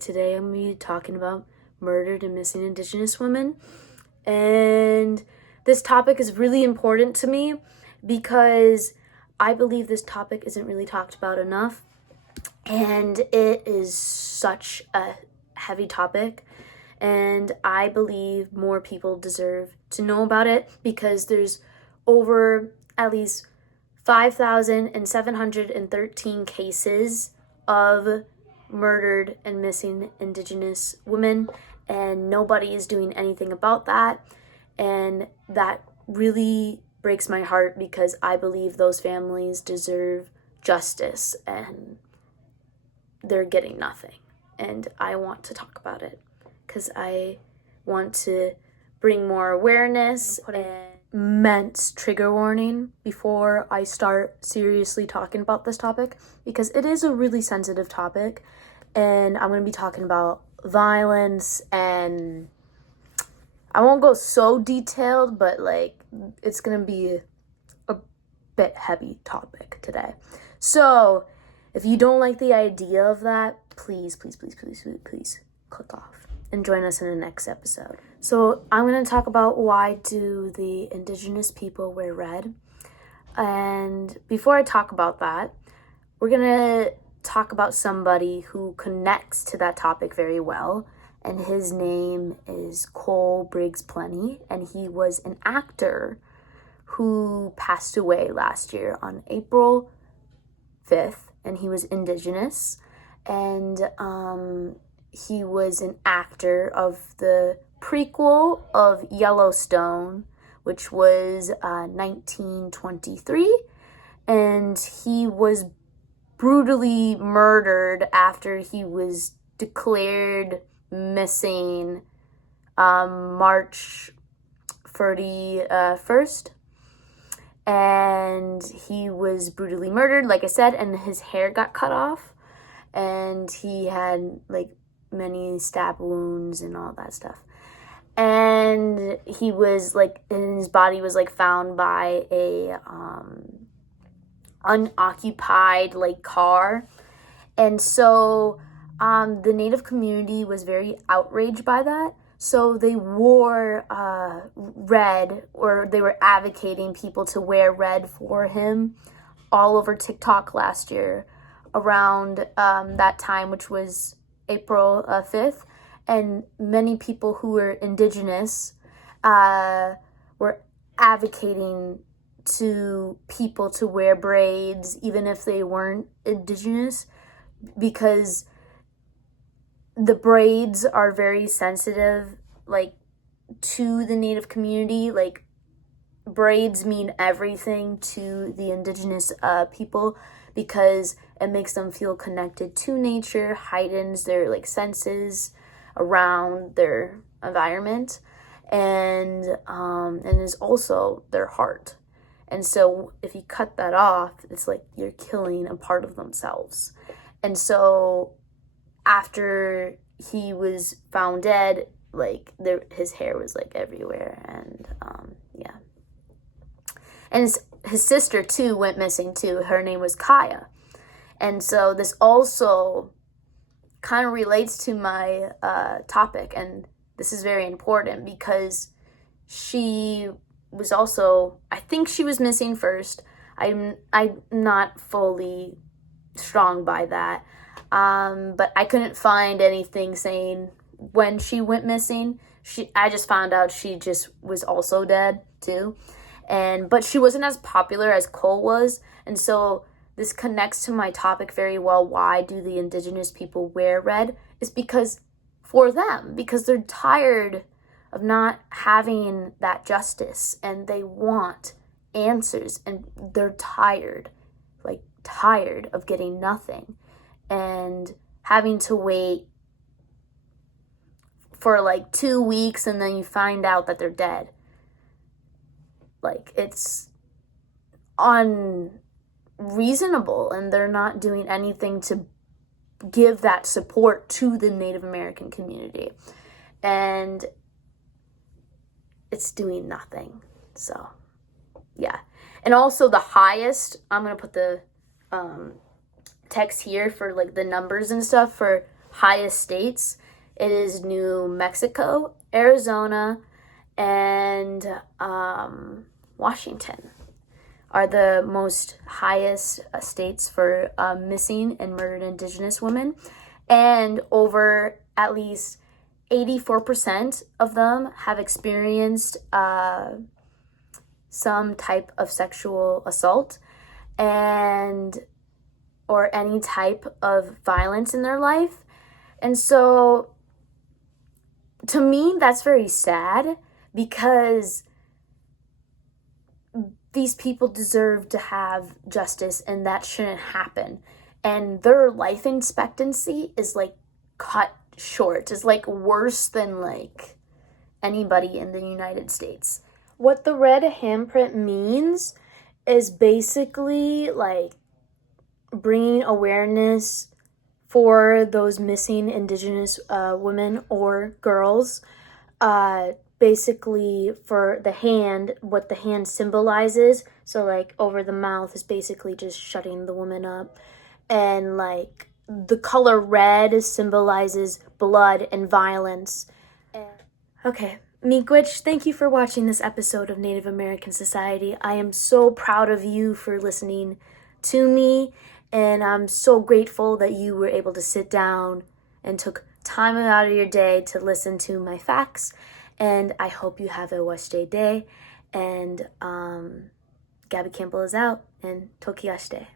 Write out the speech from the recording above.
today I'm going to be talking about murdered and missing Indigenous women. And this topic is really important to me because I believe this topic isn't really talked about enough. And it is such a heavy topic. And I believe more people deserve to know about it because there's over at least 5,713 cases of murdered and missing Indigenous women, and nobody is doing anything about that. And that really breaks my heart because I believe those families deserve justice and they're getting nothing. And I want to talk about it because I want to bring more awareness and immense trigger warning before I start seriously talking about this topic, because it is a really sensitive topic, and I'm going to be talking about violence, and I won't go so detailed, but it's going to be a bit heavy topic today. So if you don't like the idea of that, please click off and join us in the next episode. So I'm going to talk about why do the Indigenous people wear red. And before I talk about that, we're going to talk about somebody who connects to that topic very well. And his name is Cole Briggs Plenty. And he was an actor who passed away last year on April 5th. And he was Indigenous. And he was an actor of the prequel of Yellowstone, which was 1923, and he was brutally murdered after he was declared missing March 31st, and he was brutally murdered, like I said, and his hair got cut off, and he had many stab wounds and all that stuff. And he was and his body was found by a unoccupied car. And so the Native community was very outraged by that. So they wore red, or they were advocating people to wear red for him all over TikTok last year around that time, which was April 5th. And many people who were Indigenous were advocating to people to wear braids, even if they weren't Indigenous, because the braids are very sensitive, to the Native community. Braids mean everything to the Indigenous people because it makes them feel connected to nature, heightens their senses around their environment, and is also their heart. And so if you cut that off, it's you're killing a part of themselves. And so after he was found dead, his hair was everywhere, and yeah. And his sister too went missing too. Her name was Kaya. And so this also kind of relates to my topic, and this is very important because she was also, I think she was missing first. I'm not fully strong by that, but I couldn't find anything saying when she went missing. I just found out she just was also dead too, but she wasn't as popular as Cole was, and so this connects to my topic very well. Why do the Indigenous people wear red? It's because they're tired of not having that justice, and they want answers, and they're tired of getting nothing and having to wait for 2 weeks, and then you find out that they're dead. It's unreasonable, and they're not doing anything to give that support to the Native American community, and it's doing nothing. So yeah. And also the highest, I'm gonna put the text here for the numbers and stuff for highest states. It is New Mexico, Arizona, and Washington are the most highest states for missing and murdered Indigenous women. And over at least 84% of them have experienced some type of sexual assault and or any type of violence in their life. And so to me, that's very sad because these people deserve to have justice and that shouldn't happen. And their life expectancy is like cut short, is like worse than like anybody in the United States. What the red handprint means is basically like bringing awareness for those missing Indigenous women or girls. Basically for the hand, what the hand symbolizes. So like over the mouth is basically just shutting the woman up. And like the color red symbolizes blood and violence. Okay, Miigwech, thank you for watching this episode of Native American Society. I am so proud of you for listening to me, and I'm so grateful that you were able to sit down and took time out of your day to listen to my facts. And I hope you have a Washte day. And Gabby Campbell is out, and Toki Ashte.